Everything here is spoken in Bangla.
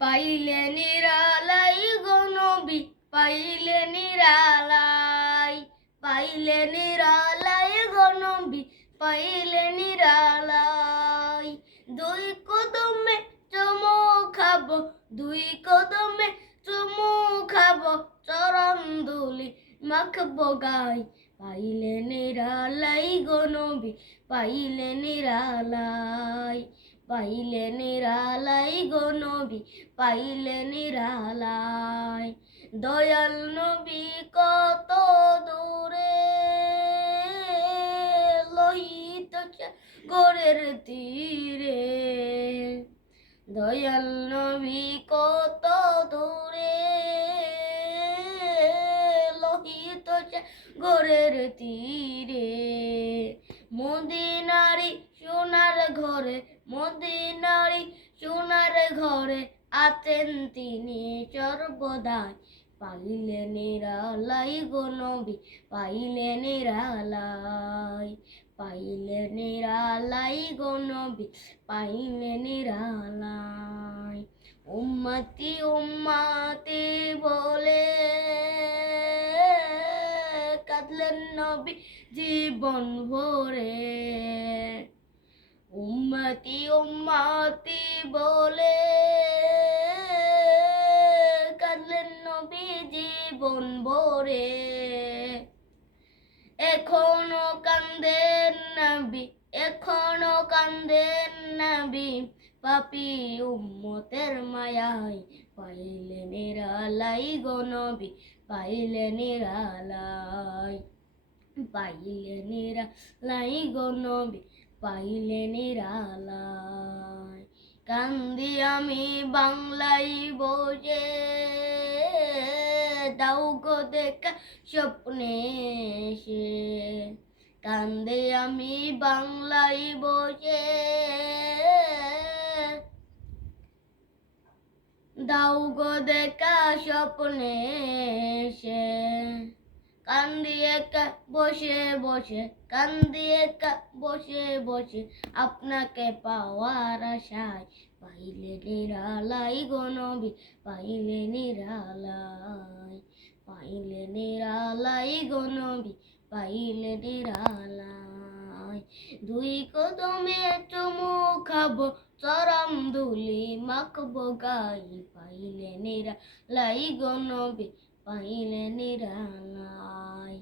পাইলে নিরালাই গো নবী, পাইলে নিরালাই, পাইলে নিরালাই গো নবী, পাইলে নিরালাই। দুই কদমে চুমু খাবো, দুই কদমে চুমু খাবো, চরণ ধুলি মাখবো গায়। পাইলে নিরালাই গো নবী, পাইলে নিরালাই, পাইলে নিরালাই গো নবী, পাইলে নিরালাই। দয়াল নবী কত দূরে, লোহিত সাগরের তীরে। দয়াল নবী কত দূরে, লোহিত সাগরের তীরে। মদিনারি সোনার ঘরে, মদিনারি সোনার ঘরে আছেন তিনি সর্বদাই। পাইলে নিরালাই গো নবী, পাইলে নিরালাই, পাইলে নিরালাই গো নবী, পাইলে নিরালাই। উম্মতি উম্মতি বলে কাঁদলেন নবী জীবন ভরে। উম্মতি উম্মতি বলে কাঁদলেন নবী জীবন ভরে। এখনো কান্দেন নবী, এখনো কান্দেন নবী, পাপী উম্মতের মায়ায়। পাইলে নিরালাই গো নবী, পাইলে নিরালাই, পাইলে নিরালাই গো নবী, পাইলে নিরালাই। কান্দি আমি বাংলায় বসে, দাও গো দেখা স্বপ্নে এসে। কান্দে আমি বাংলায় বসে, দাও গো দেখা স্বপ্নে এসে। কান্দি একা বসে বসে, কান্দি একা বসে বসে, আপনাকে পাওয়ার আশায়। পাইলে নিরালাই গো নবী, পাইলে নিরালাই, পাইলে নিরালাই গো নবী, পাইলে নিরালাই। দুই কদমে চুমু খাবো, চরণ ধুলি মাখবো গায়। পাইলে নিরালাই গো নবী, পাইলে নিরালাই।